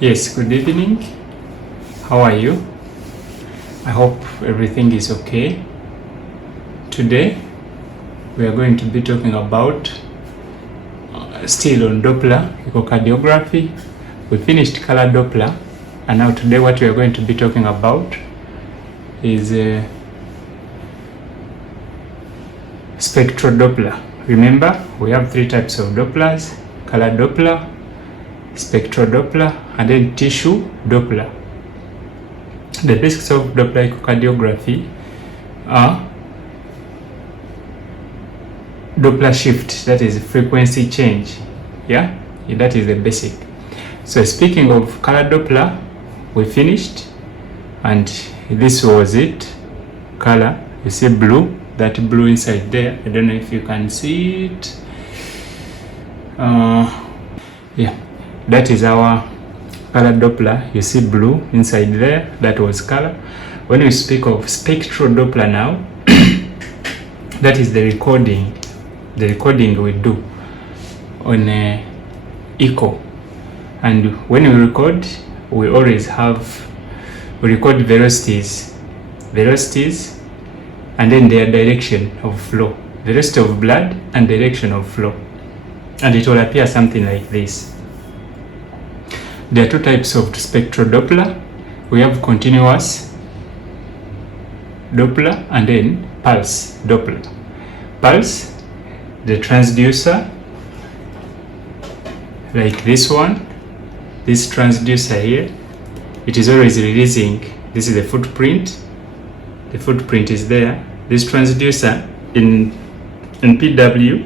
Yes, good evening. How are you? I hope everything is okay. Today we are going to be talking about still on Doppler echocardiography. We finished color Doppler, and now today what we are going to be talking about is spectral Doppler. Remember, we have three types of Dopplers: color Doppler, spectral Doppler, and then tissue Doppler. The basics of Doppler echocardiography are Doppler shift, that is frequency change. Yeah, that is the basic. So speaking of color Doppler, we finished, and this was it. Color, you see blue, that blue inside there. I don't know if you can see it. Yeah, that is our color Doppler. You see blue inside there, that was color. When we speak of spectral Doppler now, that is the recording we do on echo. And when we record, we always record velocities, and then their direction of flow, velocity of blood and direction of flow. And it will appear something like this. There are two types of spectral Doppler. We have continuous Doppler and then pulse Doppler. Pulse, the transducer, like this one, this transducer here, it is always releasing. This is the footprint. The footprint is there. This transducer in PW,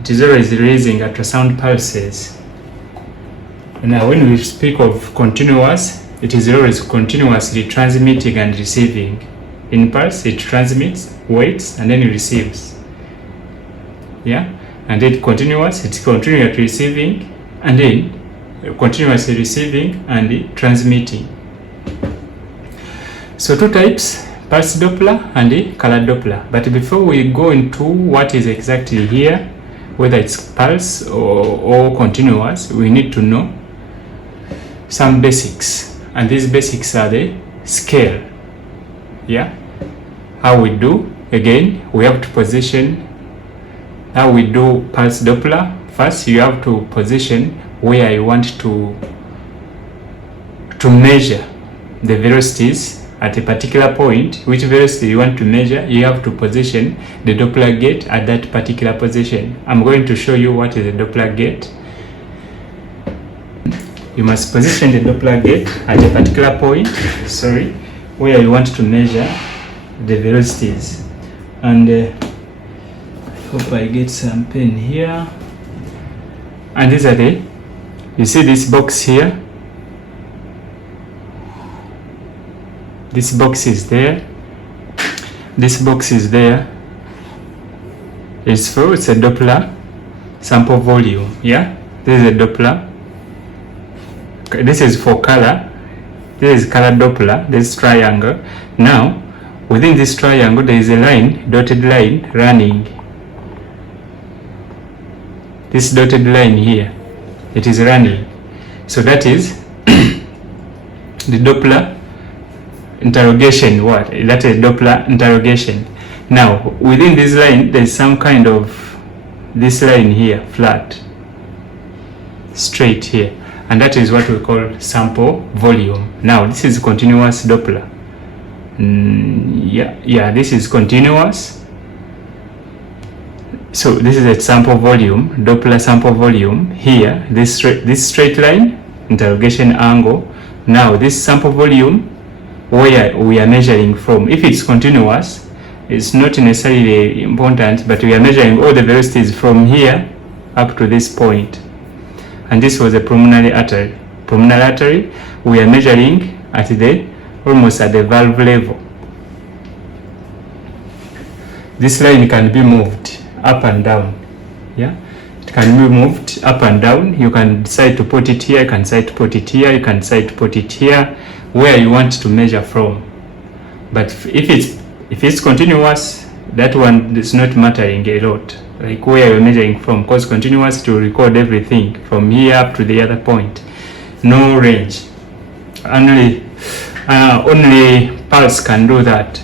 it is always releasing ultrasound pulses. Now when we speak of continuous, it is always continuously transmitting and receiving. In pulse, it transmits, waits, and then it receives. Yeah, and then continuous, it's continuously receiving, and then continuously receiving and transmitting. So two types, pulse Doppler and the color Doppler. But before we go into what is exactly here, whether it's pulse or continuous, we need to know some basics, and these basics are the scale. Yeah, how we do, again, we have to position. How we do pulse Doppler, first you have to position where you want to measure the velocities at a particular point. Which velocity you want to measure, you have to position the Doppler gate at that particular position. I'm going to show you what is a Doppler gate. You must position the Doppler gate at a particular point, where you want to measure the velocities. And I hope I get some pen here. And these are you see this box here? This box is there. This box is there. It's a Doppler sample volume. Yeah, this is a Doppler. This is for color. This is color Doppler. This triangle. Now, within this triangle, there is a line, dotted line running. This dotted line here, it is running. So that is the Doppler interrogation. What? That is Doppler interrogation. Now, within this line, there is some kind of this line here, flat, straight here. And that is what we call sample volume. Now, this is continuous Doppler. Yeah, this is continuous. So this is a sample volume, Doppler sample volume. Here, this straight line, interrogation angle. Now, this sample volume, where we are measuring from. If it's continuous, it's not necessarily important, but we are measuring all the velocities from here up to this point. And this was a pulmonary artery. Pulmonary artery, we are measuring at almost at the valve level. This line can be moved up and down. Yeah, it can be moved up and down. You can decide to put it here, you can decide to put it here, you can decide to put it here, where you want to measure from. But if it's continuous, that one is not mattering a lot. like where you're measuring from, because continuous to record everything from here up to the other point. no range. Only pulse can do that.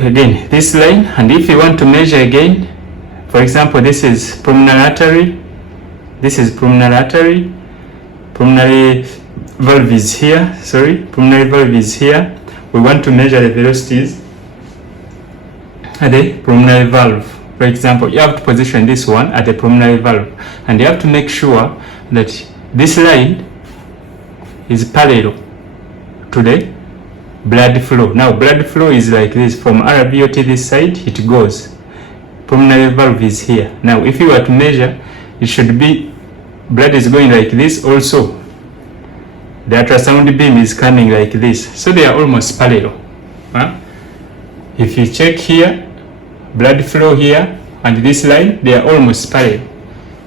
Again, this line, and if you want to measure again, for example, this is pulmonary artery, this is pulmonary artery, pulmonary valve is here, pulmonary valve is here. We want to measure the velocities at the pulmonary valve. For example, you have to position this one at the pulmonary valve, and you have to make sure that this line is parallel to the blood flow. Now blood flow is like this, from RVOT this side it goes, pulmonary valve is here. Now if you were to measure, it should be, blood is going like this also, the ultrasound beam is coming like this, so they are almost parallel. If you check here, blood flow here and this line, they are almost parallel.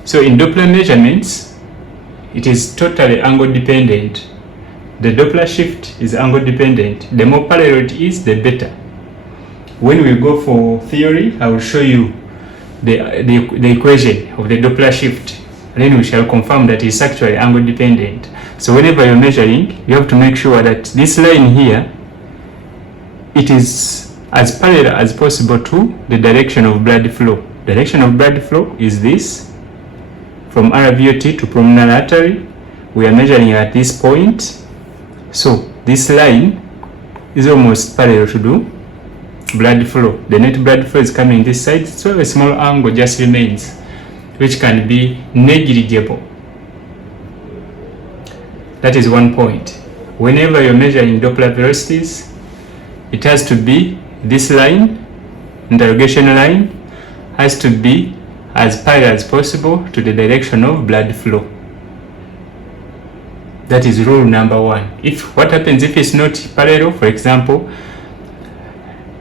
So in Doppler measurements, it is totally angle dependent. The Doppler shift is angle dependent. The more parallel it is, the better. When we go for theory, I will show you the equation of the Doppler shift, and then we shall confirm that it's actually angle dependent. So whenever you're measuring, you have to make sure that this line here, it is as parallel as possible to the direction of blood flow. Direction of blood flow is this, from RVOT to pulmonary artery. We are measuring at this point. So this line is almost parallel to do blood flow. The net blood flow is coming this side, so a small angle just remains, which can be negligible. That is one point. Whenever you're measuring Doppler velocities, it has to be this line, interrogation line, has to be as parallel as possible to the direction of blood flow. That is rule number one. If what happens if it's not parallel, for example,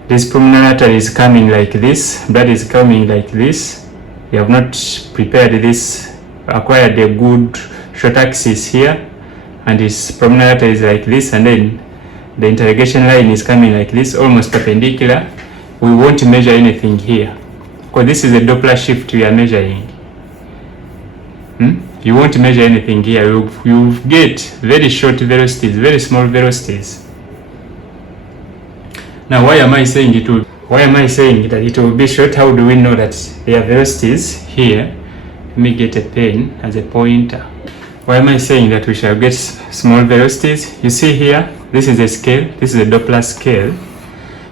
this pulmonary artery is coming like this, blood is coming like this, you have not prepared this, acquired a good short axis here, and this pulmonary artery is like this, and then the interrogation line is coming like this, almost perpendicular, we won't measure anything here, because this is a Doppler shift we are measuring. You won't measure anything here. You get very short velocities, very small velocities. Now why am I saying it will? Why am I saying that it will be short? How do we know that there are velocities here? Let me get a pen as a pointer. Why am I saying that we shall get small velocities? You see here, this is a scale, this is a Doppler scale.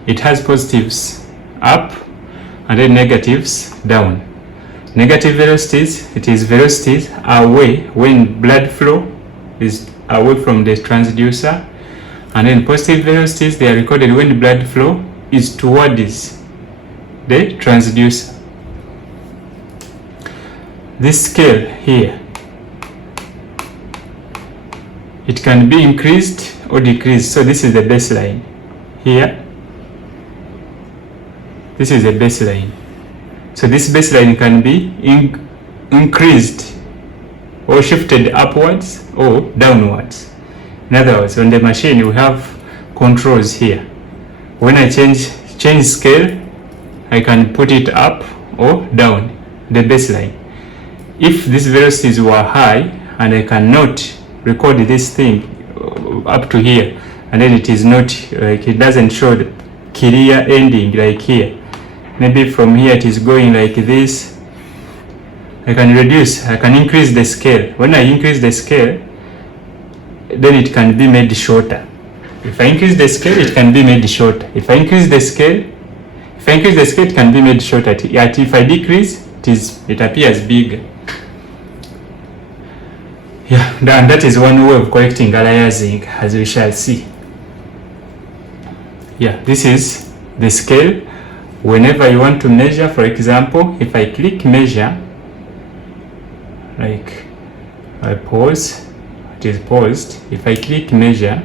It has positives up and then negatives down. Negative velocities, it is velocities away when blood flow is away from the transducer, and then positive velocities, they are recorded when blood flow is towards the transducer. This scale here, it can be increased or decreased. So this is the baseline here. This is a baseline. So this baseline can be increased or shifted upwards or downwards. In other words, on the machine we have controls here. When I change scale, I can put it up or down, the baseline. If these velocities were high and I cannot record this thing up to here, and then it is not, like it doesn't show the clear ending like here. Maybe from here it is going like this. I can increase the scale. When I increase the scale, then it can be made shorter. If I increase the scale, it can be made shorter. If I increase the scale, it can be made shorter. Yet if I decrease, it appears bigger. Yeah, and that is one way of correcting aliasing, as we shall see. Yeah, this is the scale. Whenever you want to measure, for example, if I click measure, like I pause, it is paused. If I click measure,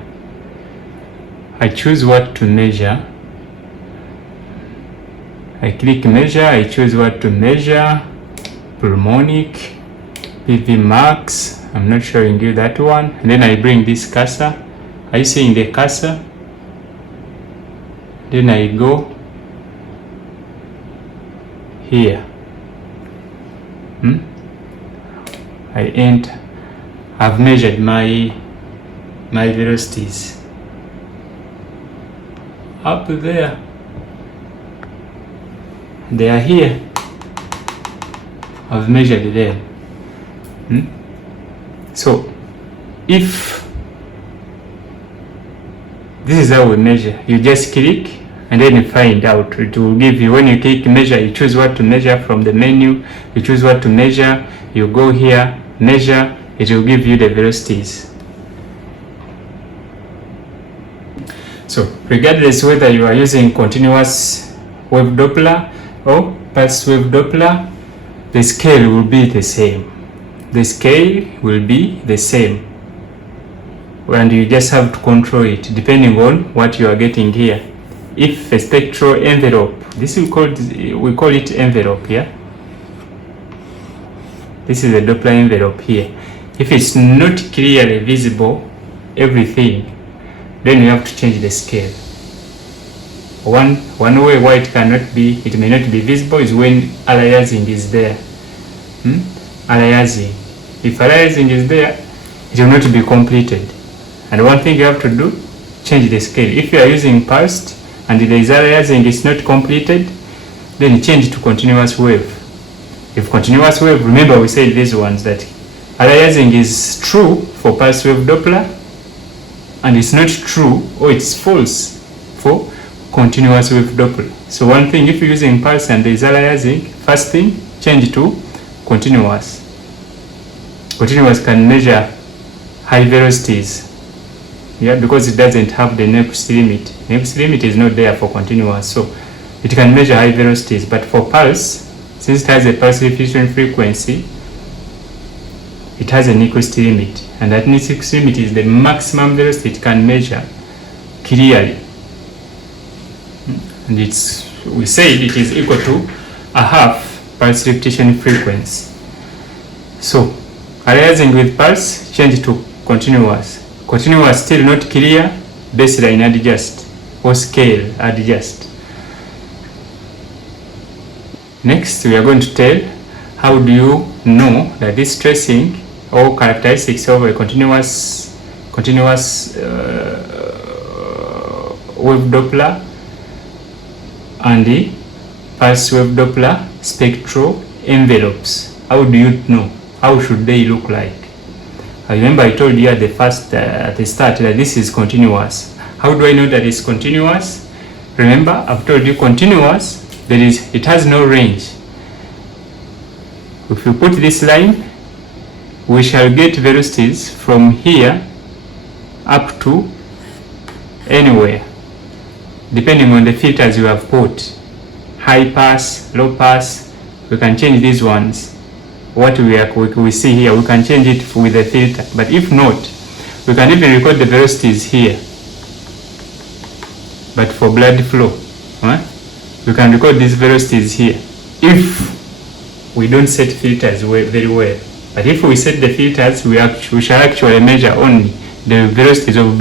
I choose what to measure. I click measure, I choose what to measure, pulmonic, PV max, I'm not showing you that one. And then I bring this cursor. Are you seeing the cursor? Then I go here. I enter. I've measured my velocities up there. They are here. I've measured them. So if this is how we measure, you just click and then you find out. It will give you, when you click measure, you choose what to measure from the menu, you choose what to measure, you go here, measure, it will give you the velocities. So regardless whether you are using continuous wave Doppler or pulse wave Doppler, the scale will be the same. The scale will be the same. And you just have to control it depending on what you are getting here. If a spectral envelope, we call it envelope, yeah? This is a Doppler envelope here. If it's not clearly visible, everything, then you have to change the scale. One way why it may not be visible is when aliasing is there. Aliasing. If aliasing is there, it will not be completed. And one thing you have to do, change the scale. If you are using pulsed and the aliasing is not completed, then change to continuous wave. If continuous wave, remember we said these ones that aliasing is true for pulse wave Doppler and it's not true or it's false for continuous wave Doppler. So one thing, if you're using pulse and there is aliasing, first thing, change to continuous. Continuous can measure high velocities, yeah, because it doesn't have the next limit. Next limit is not there for continuous, so it can measure high velocities. But for pulse, since it has a pulse repetition frequency, it has a next limit, and that next limit is the maximum velocity it can measure clearly. And we said it is equal to a half pulse repetition frequency. So aliasing with pulse, change to continuous. Continuous still not clear, baseline adjust or scale adjust. Next we are going to tell how do you know that this tracing or characteristics of a continuous wave Doppler and the pulse wave Doppler spectral envelopes. How do you know? How should they look like? I remember I told you at the start that this is continuous. How do I know that it's continuous? Remember, I've told you continuous, it has no range. If you put this line, we shall get velocities from here up to anywhere, depending on the filters you have put. High pass, low pass, we can change these ones. What we see here, we can change it with the filter. But if not, we can even record the velocities here. But for blood flow, we can record these velocities here if we don't set filters very well. But if we set the filters, we shall actually measure only the velocities of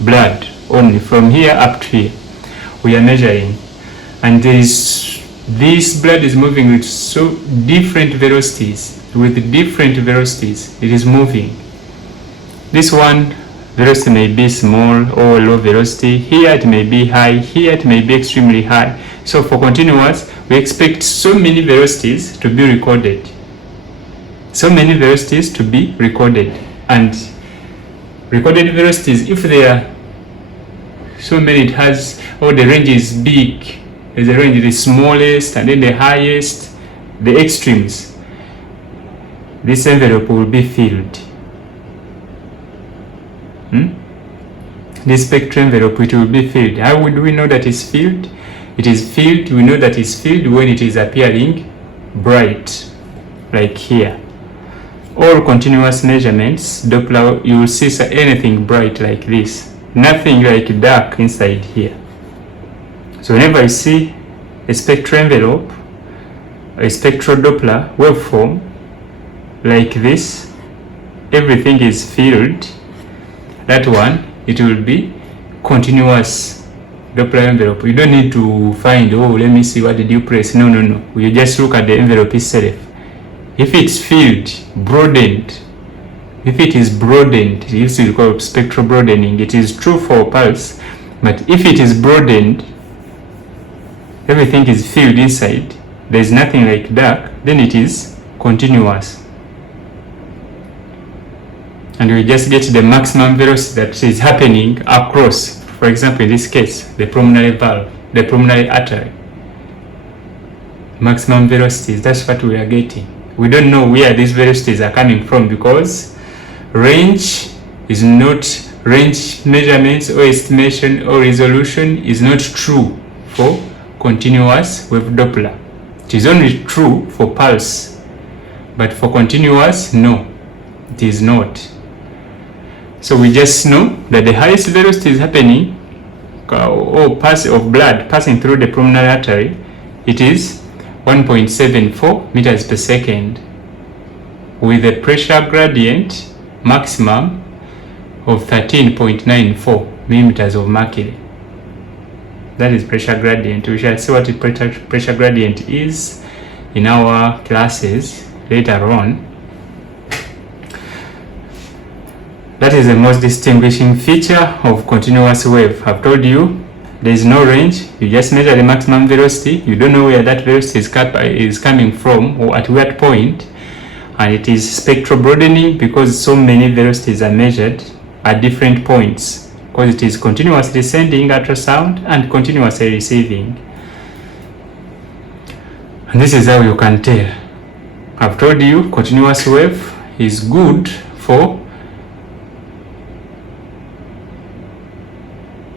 blood only from here up to here. We are measuring, and this blood is moving with so different velocities. With different velocities, it is moving. This one velocity may be small or low velocity. Here it may be high. Here it may be extremely high. So for continuous, we expect so many velocities to be recorded. So many velocities to be recorded. And recorded velocities, if they are so many, it has, the range is big. There's a range, the smallest and then the highest, the extremes. This envelope will be filled. This spectral envelope, it will be filled. How would we know that it's filled? It is filled, we know that it's filled when it is appearing bright, like here. All continuous measurements, Doppler, you will see anything bright like this. Nothing like dark inside here. So whenever you see a spectral envelope, a spectral Doppler waveform like this, everything is filled. That one, it will be continuous Doppler envelope. You don't need to find, let me see, what did you press? No. You just look at the envelope itself. If it's filled, broadened, if it is broadened, it used to be called spectral broadening. It is true for pulse, but if it is broadened, everything is filled inside, there is nothing like dark, then it is continuous. And we just get the maximum velocity that is happening across, for example, in this case, the pulmonary valve, the pulmonary artery. Maximum velocities, that's what we are getting. We don't know where these velocities are coming from because range measurements or estimation or resolution is not true for continuous wave Doppler. It is only true for pulse, but for continuous, no, it is not. So we just know that the highest velocity is happening or pass of blood passing through the pulmonary artery, it is 1.74 meters per second with a pressure gradient maximum of 13.94 millimeters of mercury. That is pressure gradient. We shall see what the pressure gradient is in our classes later on. That is the most distinguishing feature of continuous wave. I've told you there is no range. You just measure the maximum velocity. You don't know where that velocity is coming from or at what point. And it is spectral broadening because so many velocities are measured at different points, because it is continuously sending ultrasound and continuously receiving. And this is how you can tell. I've told you continuous wave is good for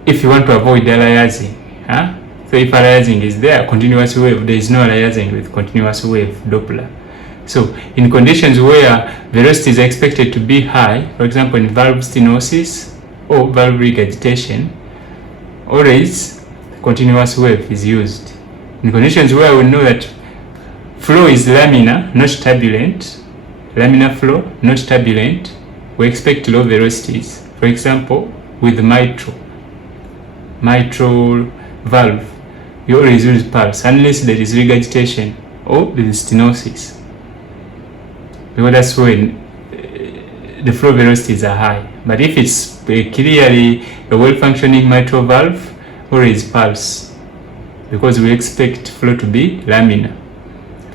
if you want to avoid aliasing. So if aliasing is there, continuous wave, there is no aliasing with continuous wave Doppler. So in conditions where velocities are expected to be high, for example in valve stenosis or valve regurgitation, always continuous wave is used. In conditions where we know that flow is laminar, not turbulent, laminar flow, not turbulent, we expect low velocities. For example, with mitral valve, you always use pulse unless there is regurgitation or there is stenosis, because that's when the flow velocities are high. But if it's clearly a well-functioning mitral valve, always pulse, because we expect flow to be laminar.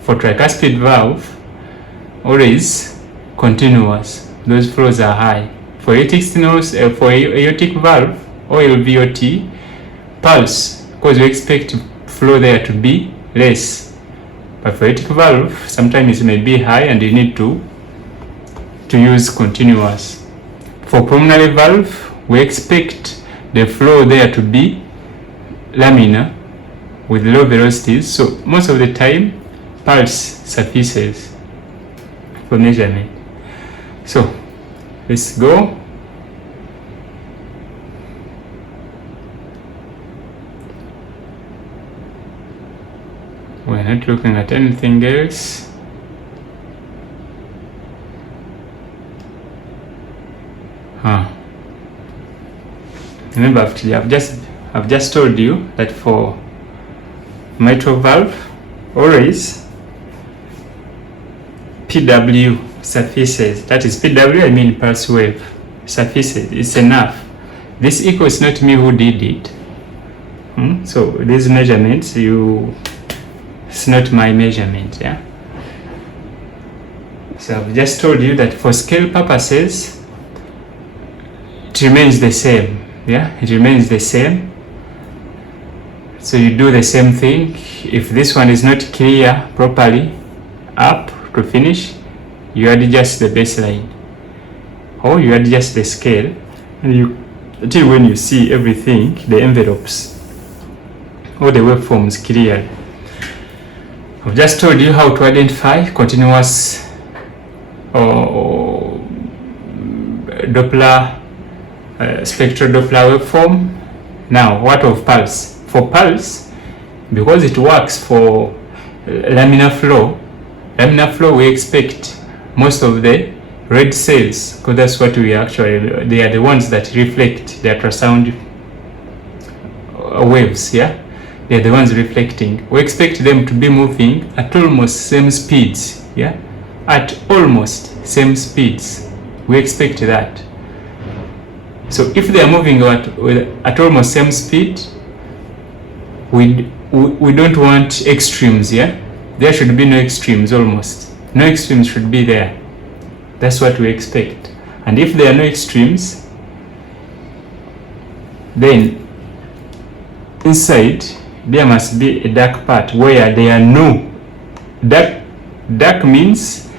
For tricuspid valve, always continuous, those flows are high. For aortic stenosis, for aortic valve or LVOT, pulse, because we expect flow there to be less. But for aortic valve, sometimes it may be high and you need to use continuous. For pulmonary valve, we expect the flow there to be laminar with low velocities. So most of the time, pulse suffices for measurement. So let's go. We're not looking at anything else. Remember, actually, I've just told you that for mitral valve, always PW suffices. That is PW, I mean pulse wave, suffices. It's enough. This equals not me who did it. So these measurements, it's not my measurement, yeah. So I've just told you that for scale purposes, it remains the same. Yeah, it remains the same. So you do the same thing. If this one is not clear properly up to finish, you adjust the baseline or you adjust the scale, and you until when you see everything, the envelopes or the waveforms clearly. I've just told you how to identify continuous or Doppler, spectral Doppler waveform. Now, what of pulse? For pulse, because it works for laminar flow, we expect most of the red cells, because that's what we actually, they are the ones that reflect the ultrasound waves, yeah? They are the ones reflecting. We expect them to be moving at almost same speeds, yeah? At almost same speeds We expect that. So if they are moving at almost same speed, we don't want extremes, yeah? There should be no extremes almost. No extremes should be there. That's what we expect. And if there are no extremes, then inside there must be a dark part where there are no dark means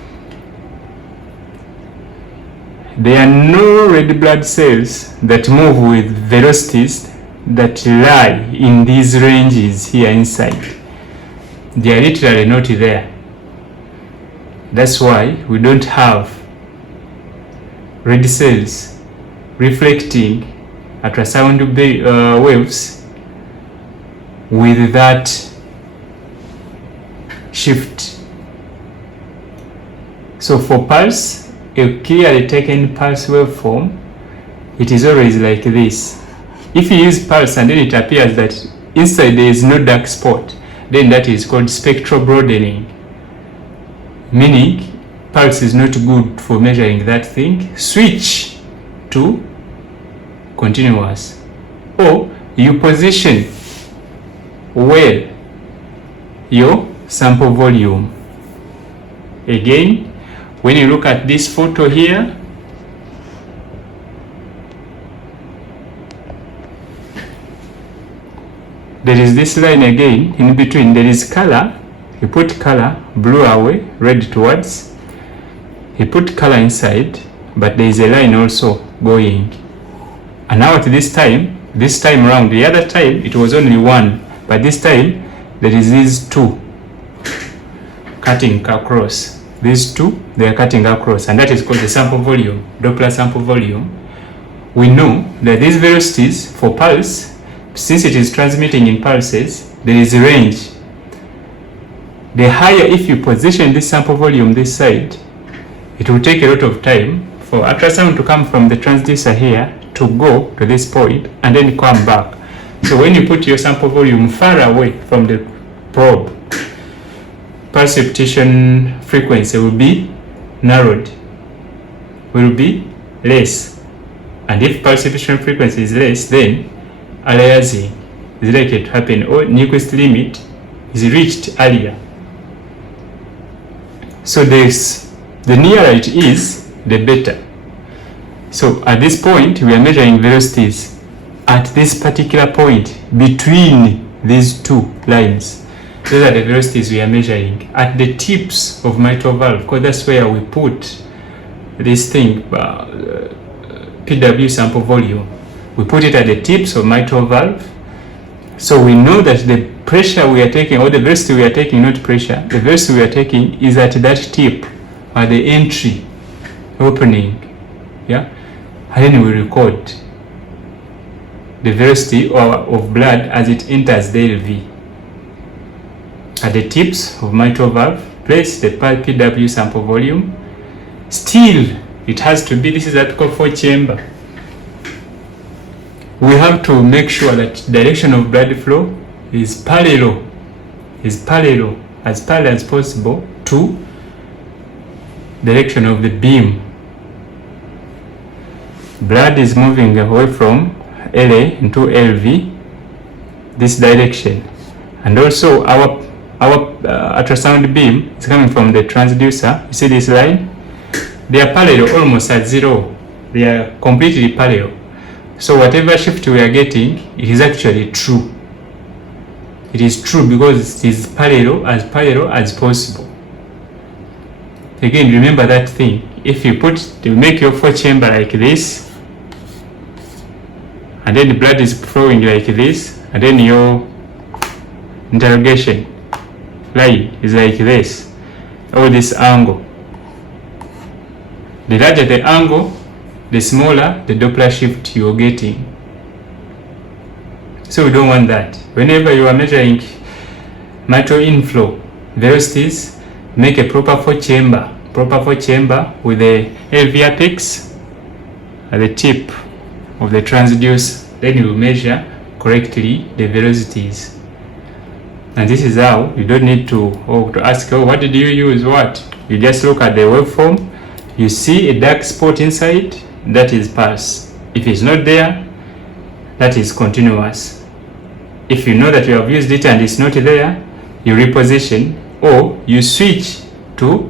there are no red blood cells that move with velocities that lie in these ranges here inside. They are literally not there. That's why we don't have red cells reflecting ultrasound waves with that shift. So for pulse, a clearly taken pulse waveform, it is always like this. If you use pulse and then it appears that inside there is no dark spot, then that is called spectral broadening, meaning pulse is not good for measuring that thing. Switch to continuous, or you position well your sample volume. Again, when you look at this photo here, there is this line again in between. There is color. He put color, blue away, red towards. He put color inside, but there is a line also going. And now at this time around, the other time it was only one, but this time there is these two cutting across. These two, they are cutting across, and that is called the sample volume, Doppler sample volume. We know that these velocities for pulse, since it is transmitting in pulses, there is a range. The higher, if you position this sample volume this side, it will take a lot of time for ultrasound to come from the transducer here to go to this point and then come back. So when you put your sample volume far away from the probe, pulse repetition frequency will be narrowed, will be less. And if pulse repetition frequency is less, then aliasing is likely to happen, or Nyquist limit is reached earlier. So the nearer it is, the better. So at this point, we are measuring velocities at this particular point between these two lines. Those are the velocities we are measuring at the tips of mitral valve, because that's where we put this thing, PW sample volume. We put it at the tips of mitral valve. So we know that the pressure we are taking, or the velocity we are taking, not pressure, the velocity we are taking is at that tip, at the entry, opening, yeah? And then we record the velocity of blood as it enters the LV. At the tips of mitral valve, place the PW sample volume. Still, it has to be, this is article 4 chamber. We have to make sure that direction of blood flow is parallel as parallel as possible to direction of the beam. Blood is moving away from LA into LV, this direction. And also our ultrasound beam is coming from the transducer. You see this line? They are parallel almost at zero. They are completely parallel. So whatever shift we are getting, it is actually true. It is true because it is parallel as possible. Again, remember that thing. If you make your 4 chamber like this, and then the blood is flowing like this, and then your interrogation line is like this, or this angle. The larger the angle, the smaller the Doppler shift you are getting. So we don't want that. Whenever you are measuring mitral inflow velocities, make a proper 4 chamber with the LV apex at the tip of the transducer. Then you measure correctly the velocities. And this is how you don't need to ask, what did you use, what? You just look at the waveform, you see a dark spot inside, that is pulse. If it's not there, that is continuous. If you know that you have used it and it's not there, you reposition or you switch to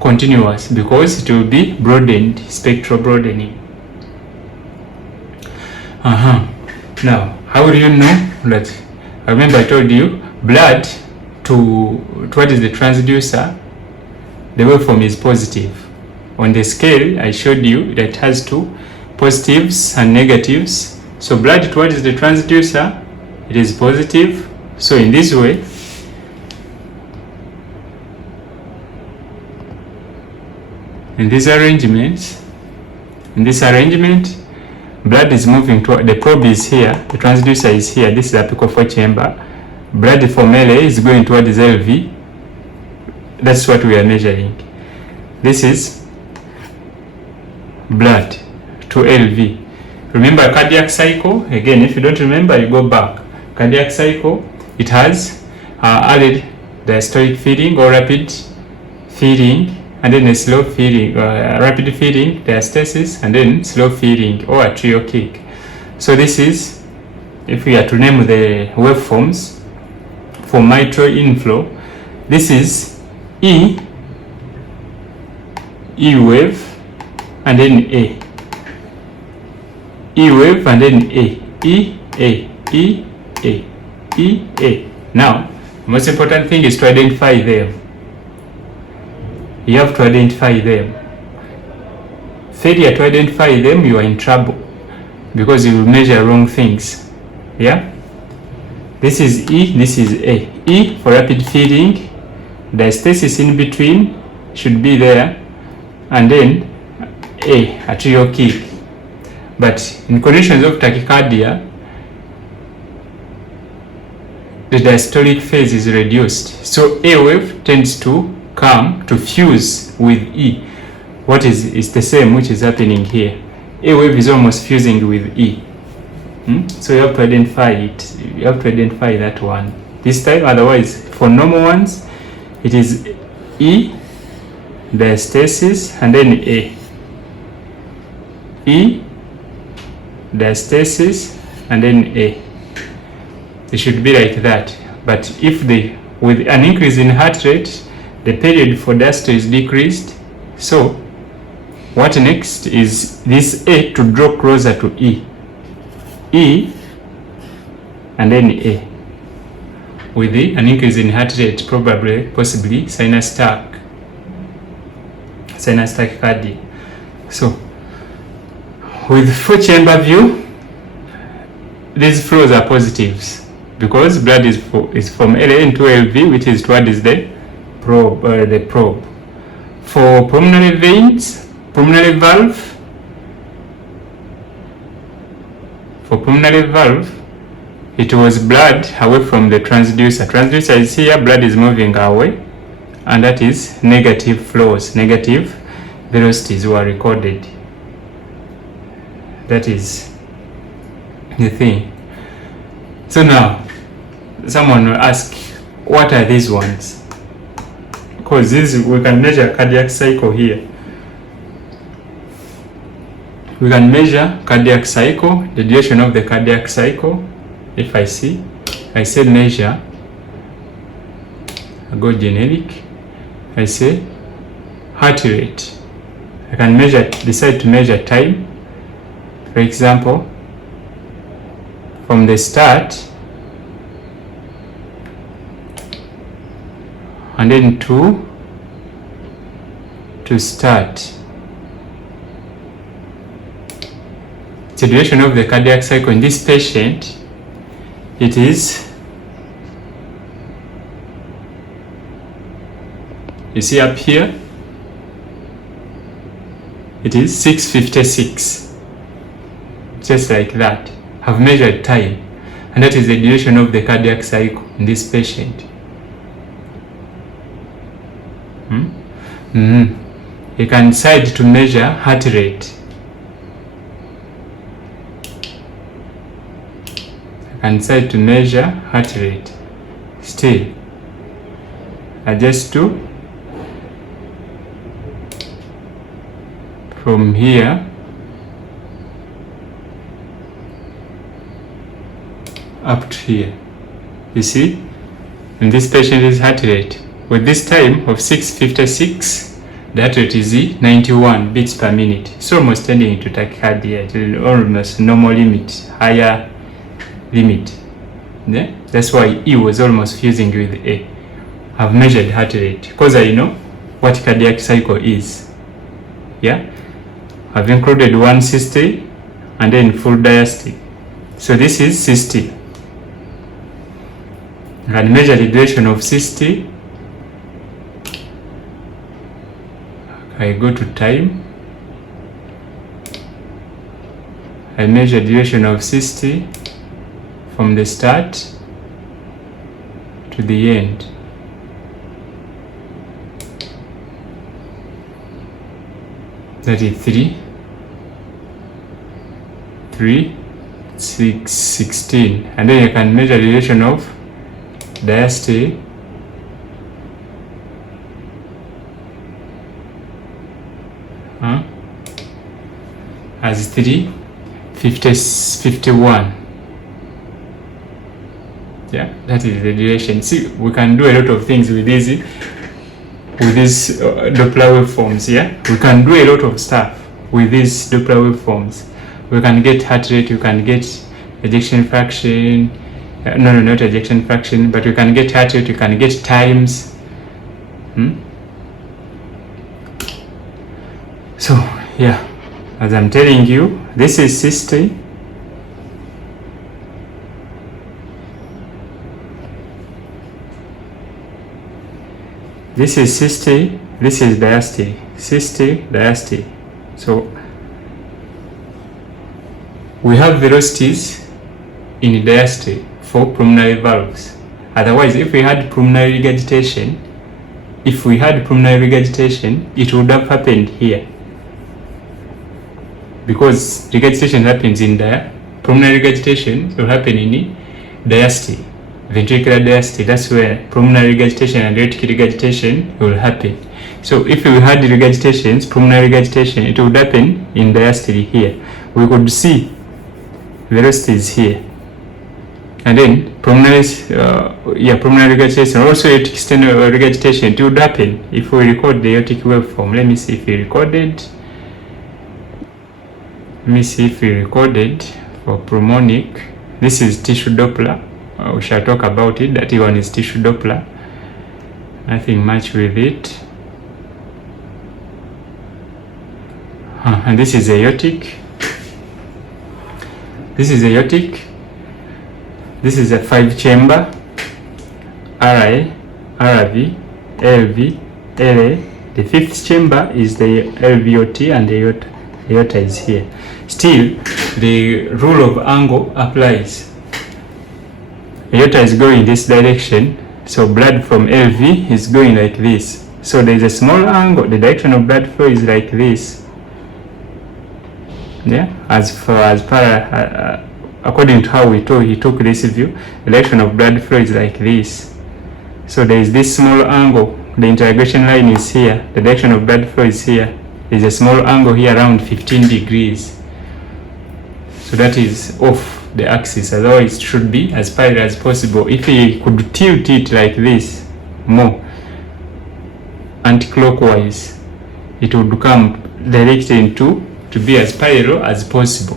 continuous because it will be broadened, spectral broadening. Now, how do you know that? I remember I told you blood to what is the transducer, the waveform is positive. On the scale I showed you that it has two positives and negatives. So blood towards the transducer, it is positive. So in this way, in this arrangement, blood is moving toward, the probe is here, the transducer is here, this is the apical four chamber. Blood from LA is going towards LV. That's what we are measuring. This is blood to LV. Remember cardiac cycle? Again, if you don't remember, you go back. Cardiac cycle, it has added diastolic feeding or rapid feeding, and then a slow feeding, rapid feeding, diastasis, and then slow feeding or a trio kick. So this is, if we are to name the waveforms for mitral inflow, this is E wave, and then A. E wave and then A. E, A, E, A, E, A. Now, the most important thing is to identify them. You have to identify them. Failure to identify them, you are in trouble because you will measure wrong things. Yeah? This is E, this is A. E for rapid feeding, diastasis in between should be there, and then A, trio kick. But in conditions of tachycardia, the diastolic phase is reduced. So A wave tends to come to fuse with E. What is the same which is happening here. A wave is almost fusing with E. So you have to identify it. You have to identify that one this time. Otherwise, for normal ones, it is E, diastasis, and then A. E, diastasis, and then A. It should be like that. But if with an increase in heart rate, the period for diastole is decreased. So what next is this A to draw closer to E. E and then A. With an increase in heart rate, possibly sinus tachycardia. So with four chamber view, these flows are positives because blood is from LA into LV, which is towards the probe. For pulmonary veins, pulmonary valve, it was blood away from the transducer. Transducer is here, blood is moving away, and that is negative flows, negative velocities were recorded. That is the thing. So now, someone will ask, what are these ones? Because we can measure cardiac cycle here. We can measure cardiac cycle, the duration of the cardiac cycle. If I say measure, I go generic, I say heart rate. I can decide to measure time. For example, from the start and then to start. The duration of the cardiac cycle in this patient, it is, you see up here, it is 6:56, just like that. I've measured time, and that is the duration of the cardiac cycle in this patient. You can decide to measure heart rate. And decide to measure heart rate. Still, adjust to from here up to here. You see? And this patient is heart rate. With this time of 656, the heart rate is 91 beats per minute. It's almost tending to tachycardia. It is almost normal limit, higher limit. Yeah? That's why E was almost fusing with A. I've measured heart rate because I know what cardiac cycle is. Yeah? I've included one systole and then full diastole. So this is systole. I can measure the duration of systole. I go to time. I measure duration of systole from the start to the end. That is 16. And then you can measure the duration of diastole as 51. Yeah, that is the duration. See, we can do a lot of things with these Doppler waveforms. Yeah, we can do a lot of stuff with these Doppler waveforms. We can get heart rate, we can get ejection fraction. No, not ejection fraction, but we can get heart rate, we can get times. So, yeah, as I'm telling you, this is systole. This is systole, this is diastole. Systole, diastole. So, we have velocities in diastole for pulmonary valves. Otherwise, if we had pulmonary regurgitation, it would have happened here. Because regurgitation happens in pulmonary regurgitation will happen in diastole, ventricular diastole. That's where pulmonary regurgitation and aortic regurgitation will happen. So if we had regurgitations, pulmonary regurgitation, it would happen in diastole here. We could see velocities here. And then pulmonary regurgitation, also aortic stenotic regurgitation, it would happen if we record the aortic waveform. Let me see if we recorded. Let me see if we recorded for pulmonic. This is tissue Doppler. We shall talk about it. That one is tissue Doppler. Nothing much with it. And this is aortic. This is aortic. This is a 5-chamber. RI, RV, LV, LA. The 5th chamber is the LVOT and the aorta is here. Still, the rule of angle applies. Aorta is going this direction, so blood from LV is going like this. So there is a small angle. The direction of blood flow is like this. Yeah, according to how he took this view, the direction of blood flow is like this. So there is this small angle. The interrogation line is here. The direction of blood flow is here. There is a small angle here around 15 degrees. So that is off the axis. Otherwise, it should be as parallel as possible. If he could tilt it like this more anti-clockwise, it would come directed to be as parallel as possible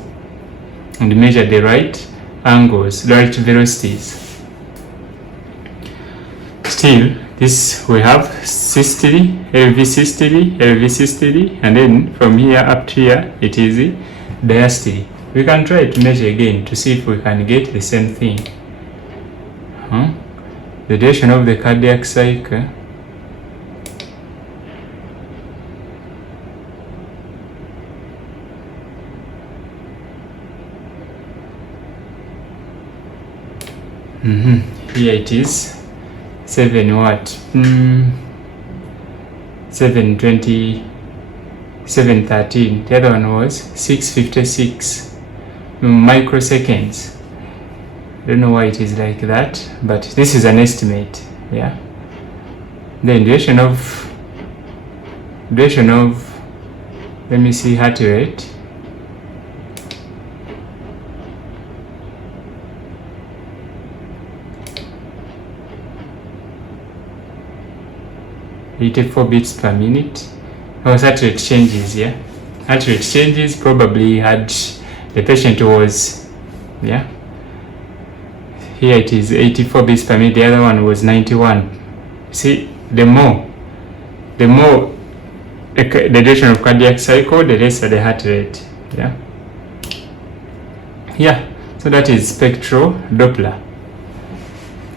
and measure the right angles, right velocities. Still, this we have systole, LV systole, and then from here up to here it is diastole. We can try to measure again to see if we can get the same thing. The duration of the cardiac cycle. Here it is 7:20, 7:13. The other one was 6:56 microseconds. I don't know why it is like that, but this is an estimate. Yeah. Then duration of Let me see heart rate. (84 beats per minute). Oh, heart rate changes, yeah. Heart rate changes, probably had the patient was, yeah. Here it is 84 beats per minute, the other one was 91. See, the more the duration of cardiac cycle, the lesser the heart rate, yeah. Yeah, so that is spectral Doppler.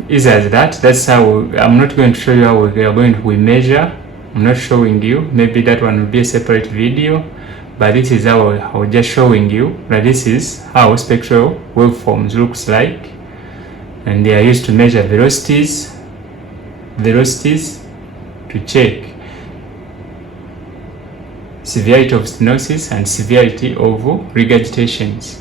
Easy as that. That's how I'm not going to show you how we are going to measure. I'm not showing you. Maybe that one will be a separate video, but this is how I'm just showing you that this is how spectral waveforms looks like, and they are used to measure velocities to check severity of stenosis and severity of regurgitations.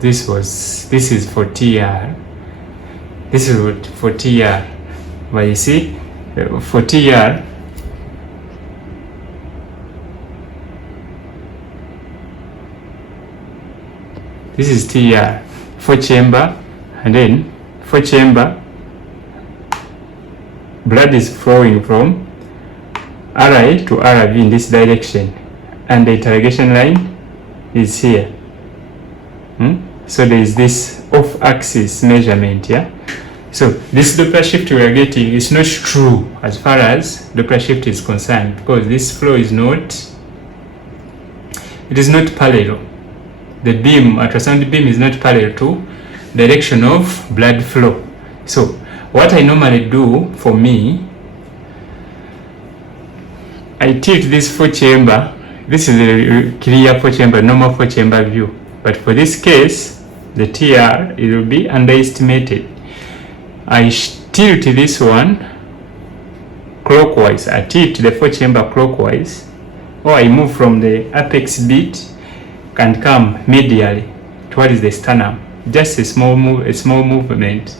This is for TR. This is for TR. But you see, for TR, this is TR, 4-chamber, and then 4-chamber, blood is flowing from RI to RV in this direction, and the interrogation line is here. So there is this off-axis measurement, yeah. So this Doppler shift we are getting is not true as far as Doppler shift is concerned, because this flow is not parallel. The beam, ultrasound beam, is not parallel to direction of blood flow. So what I normally do, for me, I tilt this 4-chamber. This is a clear 4-chamber, normal 4-chamber view. But for this case, the TR, it will be underestimated. I tilt this one clockwise. I tilt the 4-chamber clockwise, or I move from the apex beat and come medially towards the sternum. Just a small movement.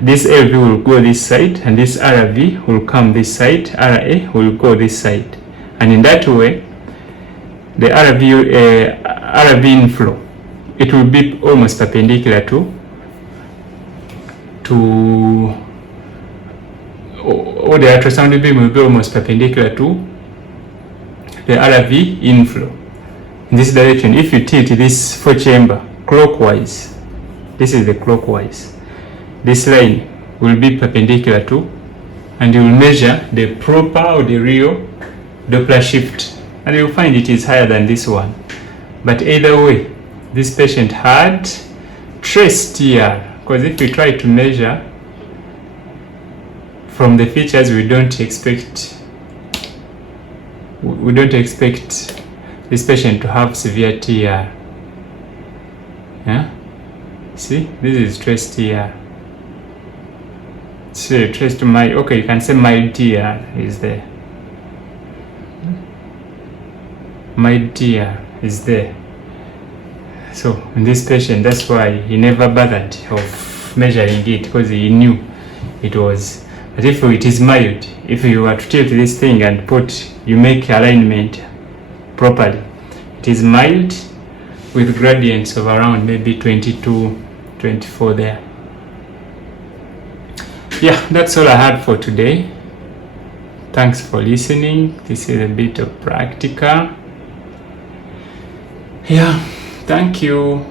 This LV will go this side, and this RV will come this side. RA will go this side, and in that way, the RV inflow, it will be almost perpendicular or the ultrasound beam will be almost perpendicular to the RV inflow in this direction. If you tilt this 4-chamber clockwise, this is the clockwise, this line will be perpendicular to, and you will measure the proper or the real Doppler shift, and you will find it is higher than this one. But either way, this patient had trace TR, because if we try to measure from the features, we don't expect this patient to have severe TR. Yeah, see, this is trace TR. So trace to my, okay, you can say mild TR is there. Mild TR is there. So in this patient, that's why he never bothered of measuring it, because he knew it was. But if it is mild, if you were to tilt this thing and you make alignment properly, it is mild with gradients of around maybe 22, 24 there. Yeah, that's all I had for today. Thanks for listening. This is a bit of practical. Yeah, thank you.